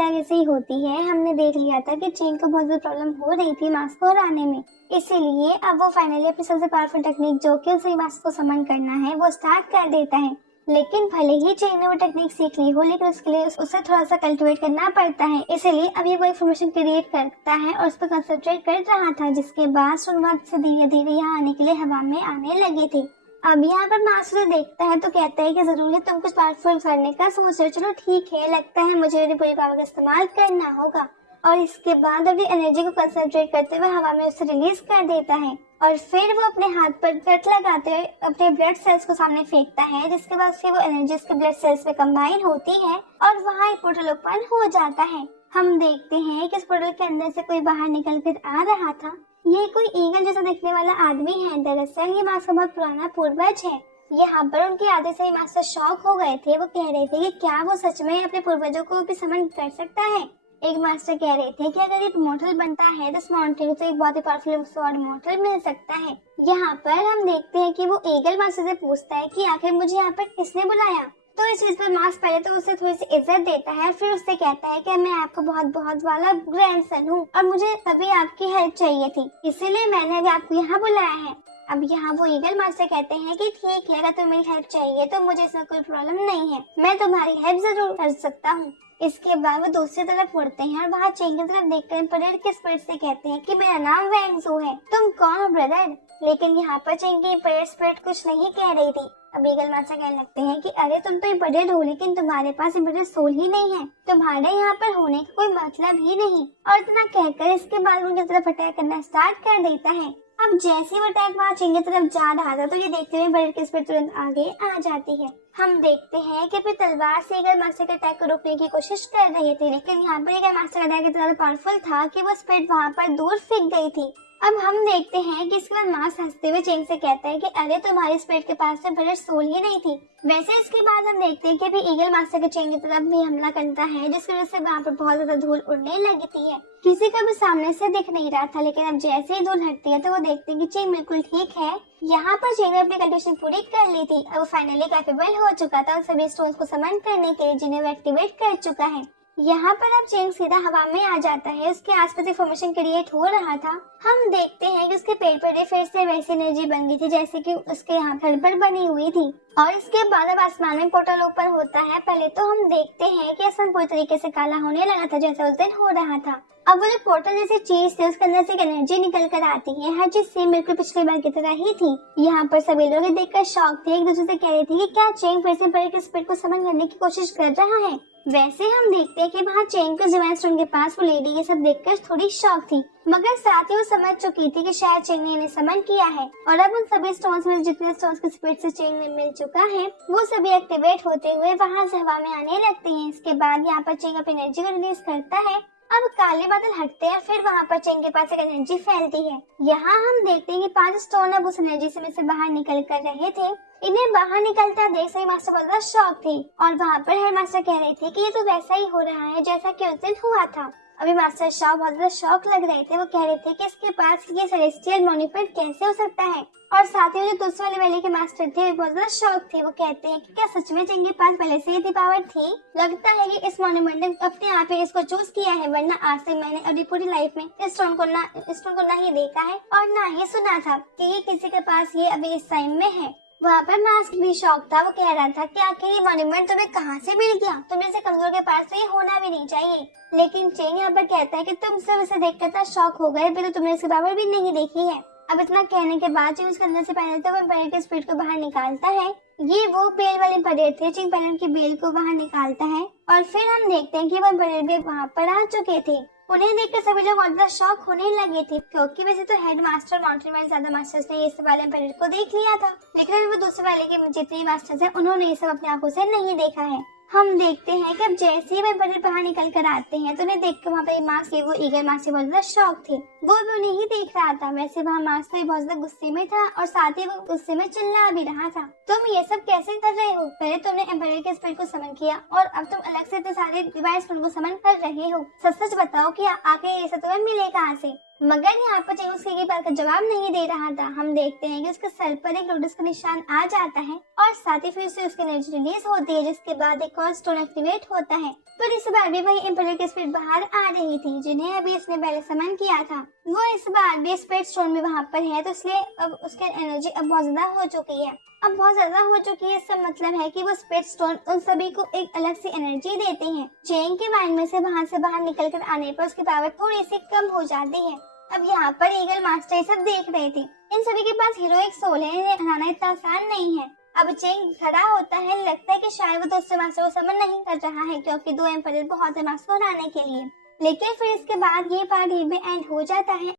आगे आगे से ही होती है। हमने देख लिया था कि चेंग को बहुत ज्यादा प्रॉब्लम हो रही थी मास्क को हराने में, इसीलिए अब वो फाइनली अपनी सबसे पावरफुल टेक्निक जो कि उसे मास्क को समन करना है वो स्टार्ट कर देता है। लेकिन भले ही चेंग ने वो टेक्निक सीख ली हो, लेकिन उसके लिए उसे थोड़ा सा कल्टिवेट करना पड़ता है, इसीलिए अभी वो इन्फॉर्मेशन क्रिएट करता है और उस पर कंसंट्रेट कर रहा था, जिसके बाद शुरुआत से धीरे धीरे यहाँ आने के लिए हवा में आने लगे थे। अब यहाँ पर मास्टर देखता है तो कहता है कि जरूर है तुम कुछ पावरफुल करने का सोच रहे हो, चलो ठीक है, लगता है मुझे मेरी पूरी पावर का इस्तेमाल करना होगा। और इसके बाद अपनी एनर्जी को कंसंट्रेट करते हुए हवा में उसे रिलीज कर देता है और फिर वो अपने हाथ पर कट लगाते हुए अपने ब्लड सेल्स को सामने फेंकता है, जिसके बाद फिर वो एनर्जी उसके ब्लड सेल्स में कंबाइन होती है और वहाँ एक पोर्टल ओपन हो जाता है। हम देखते हैं कि इस पोर्टल के अंदर से कोई बाहर निकल कर आ रहा था। ये कोई ईगल जैसा दिखने वाला आदमी है। दरअसल ये मास्टर बहुत पुराना पूर्वज है। यहाँ पर उनके आते से ही मास्टर शॉक हो गए थे। वो कह रहे थे कि क्या वो सच में अपने पूर्वजों को भी समन कर सकता है। एक मास्टर कह रहे थे कि अगर ये मॉर्टल बनता है तो मॉर्टल को एक बहुत ही पावरफुल स्वॉर्ड मॉर्टल मिल सकता है। यहाँ पर हम देखते हैं कि वो ईगल मास्टर से पूछता है कि आखिर मुझे यहाँ पर किसने बुलाया। तो इस चीज पर मास्क पहले तो उसे थोड़ी सी इज्जत देता है, फिर उससे कहता है कि मैं आपको बहुत बहुत वाला ग्रैंडसन हूँ और मुझे तभी आपकी हेल्प चाहिए थी, इसीलिए मैंने अभी आपको यहाँ बुलाया है। अब यहाँ वो ईगल मास्टर कहते हैं कि ठीक है, अगर तुम्हें मेरी हेल्प चाहिए तो मुझे इसमें कोई प्रॉब्लम नहीं है, मैं तुम्हारी हेल्प जरूर कर सकता हूँ। इसके बाद वो दूसरी तरफ मुड़ते हैं और वहाँ चेंग की तरफ देखकर परेड के स्पिरिट से कहते हैं कि मेरा नाम वैंगजू है, तुम कौन हो ब्रदर। लेकिन यहाँ पर चेंग की परेड स्पिरिट कुछ नहीं कह रही थी। अब ईगल मास्टर कहने लगते हैं कि अरे तुम तो इम्पोर्टेंट हो, लेकिन तुम्हारे पास इम्पोर्टेंट सोल ही नहीं है, तुम्हारे यहाँ पर होने का कोई मतलब ही नहीं। और इतना कहकर इसके बाद उनकी तरफ अटैक करना स्टार्ट कर देता है। अब जैसे ही वो अटैक वहाँ चेंग की तरफ जा रहा था तो ये देखते हुए बरेड की स्पिरिट तुरंत आगे आ जाती है। हम देखते हैं कि अपनी तलवार से ईगल मास्टर के अटैक को रोकने की कोशिश कर रही थी, लेकिन यहाँ पर ईगल मास्टर का अटैक इतना पावरफुल था कि वो स्पिरिट वहाँ पर दूर फेंक गई थी। अब हम देखते हैं कि इसके बाद मास्क हंसते हुए चेंग से कहता है कि अरे तुम्हारी स्पिरिट के पास तो बरेड सोल ही नहीं थी। वैसे इसके बाद हम देखते हैं कि अभी ईगल मास्टर के चेंग की तरफ भी हमला करता है, जिसकी वजह से वहाँ पर बहुत ज्यादा धूल उड़ने लगती है। किसी का भी सामने से दिख नहीं रहा था, लेकिन अब जैसे ही धूल हटती है तो वो देखते हैं कि चेंग बिल्कुल ठीक है। यहाँ पर चेंग ने अपनी कंडीशन पूरी कर ली थी और वो फाइनली कैपेबल हो चुका था सभी स्टोन्स को समन करने के लिए, जिन्हें वो एक्टिवेट कर चुका है। यहाँ पर अब चेंग सीधा हवा में आ जाता है। उसके आसपास फॉर्मेशन क्रिएट हो रहा था। हम देखते हैं कि उसके पेट पर फिर से वैसी एनर्जी बन गई थी जैसे कि उसके यहाँ घर पर बनी हुई थी। और इसके बाद अब आसमान में पोर्टल ओपन होता है। पहले तो हम देखते हैं कि आसमान पूरी तरीके से काला होने लगा था जैसा उस दिन हो रहा था। अब वो जो पोर्टल जैसी चीज थी उसके अंदर से एक एनर्जी निकल कर आती है। हर चीज सेम बिल्कुल पिछली बार की तरह ही थी। यहाँ पर सभी लोग देखकर शॉक थे, एक दूसरे से कह रहे थे कि क्या चेंग फिर से बड़े के स्पिरिट को समन करने की कोशिश कर रहा है। वैसे हम देखते हैं कि वहाँ चेंग को डिवाइन स्टोन के पास वो लेडी ये सब देखकर थोड़ी शॉक थी, मगर साथ ही वो समझ चुकी थी कि शायद चेंग ने इन्हें समन किया है। और अब उन सभी स्टोन्स में जितने स्टोन्स के स्पिरिट से चेंग ने मिल चुका है वो सभी एक्टिवेट होते हुए वहाँ से हवा में आने लगते हैं। इसके बाद यहाँ पर चेंग अपनी एनर्जी को रिलीज करता है। अब काले बादल हटते हैं, फिर वहाँ पर चेंग के पास एक एनर्जी फैलती है। यहाँ हम देखते हैं कि 5 स्टोन अब उस एनर्जी से बाहर निकल कर रहे थे। इन्हें बाहर निकलता देख सही मास्टर बहुत ज्यादा शॉक थी और वहाँ पर हेड मास्टर कह रहे थे कि ये तो वैसा ही हो रहा है जैसा कि उस दिन हुआ था। अभी मास्टर शाह बहुत ज्यादा शॉक लग रहे थे। वो कह रहे थे कि इसके पास ये सेलेस्टियल मॉन्यूमेंट कैसे हो सकता है। और साथ ही जो दूसरे वाले वैली के मास्टर थे बहुत ज्यादा शॉक थे। वो कहते हैं कि क्या सच में चेंग के पास पहले से इतनी पावर थी। लगता है कि इस मॉन्यूमेंट ने अपने आप ही इसको चूज किया है, वरना आज से मैंने अपनी पूरी लाइफ में इस स्टोन को ना ही देखा है और ना ही सुना था कि ये किसी के पास ये अभी इस टाइम में है। वहाँ पर मास्क भी शॉक था। वो कह रहा था कि आखिर ये मॉन्यूमेंट तुम्हें कहाँ से मिल गया, तुम जैसे कमजोर के पास तो ये होना भी नहीं चाहिए। लेकिन चेंग यहाँ पर कहता है कि तुम सब इसे देखकर शॉक हो गए, तो तुमने इसकी पावर भी नहीं देखी है। अब इतना कहने के बाद चेंग उसके अंदर से पहले तो वैम्पायर के स्पिरिट को बाहर निकालता है। ये वो बेल वाले परेड थे। चेंग पहले उनकी बेल को बाहर निकालता है और फिर हम देखते हैं कि वो परेड भी वहाँ पर आ चुके थे। उन्हें देखकर सभी लोग बहुत ज्यादा शॉक होने लगे थे, क्योंकि वैसे तो हेड मास्टर माउंटेन वाले ज्यादा मास्टर्स ने ये सब वाले परेड को देख लिया था, लेकिन वो दूसरे वाले के जितने मास्टर्स हैं उन्होंने ये सब अपनी आंखों से नहीं देखा है। हम देखते हैं कि अब जैसे ही वह परेड बाहर निकल कर आते हैं तो उन्हें देखकर वहाँ पे मास्क वो ईगल मास्क से बहुत ज्यादा शॉक थे। वो भी उन्हें ही देख रहा था। वैसे वहाँ मास्क भी बहुत ज्यादा गुस्से में था और साथ ही वो गुस्से में चिल्ला भी रहा था, तुम ये सब कैसे कर रहे हो? पहले तुमने एम्पायर के स्पिरिट को समन किया और अब तुम अलग से इतने सारे डिवाइन स्पिरिट को समन कर रहे हो। सच सच बताओ कि आके ये सब तुम्हें मिले कहाँ से? मगर यहाँ पर चेंग उसकी बात का जवाब नहीं दे रहा था। हम देखते हैं कि उसके सर पर एक लोटस का निशान आ जाता है और साथ ही फिर से उसकी एनर्जी रिलीज होती है, जिसके बाद एक और स्टोन एक्टिवेट होता है। पर इस बार भी वही एम्परर की स्पिरिट बाहर आ रही थी जिन्हें अभी इसने पहले समन किया था। वो इस बार भी स्पिरिट स्टोन में वहाँ पर है, तो इसलिए अब उसकी एनर्जी अब बहुत ज्यादा हो चुकी है। अब बहुत ज्यादा हो चुकी है, इसका मतलब है कि वो स्पिरिट स्टोन उन सभी को एक अलग सी एनर्जी देते हैं। चेंग के माइंड में से वहाँ से बाहर निकल कर आने पर उसकी पावर थोड़ी सी कम हो जाती है। अब यहाँ पर ईगल मास्टर ये सब देख रहे थे। इन सभी के पास हीरोइक सोल है, इन्हें हराना इतना आसान नहीं है। अब चेंग खड़ा होता है, लगता है कि शायद वो दूसरे मास्टर को समन नहीं कर रहा है, क्योंकि दो एम्परर बहुत है मास्टर को हराने के लिए। लेकिन फिर इसके बाद ये पार्ट यहीं पे एंड हो जाता है।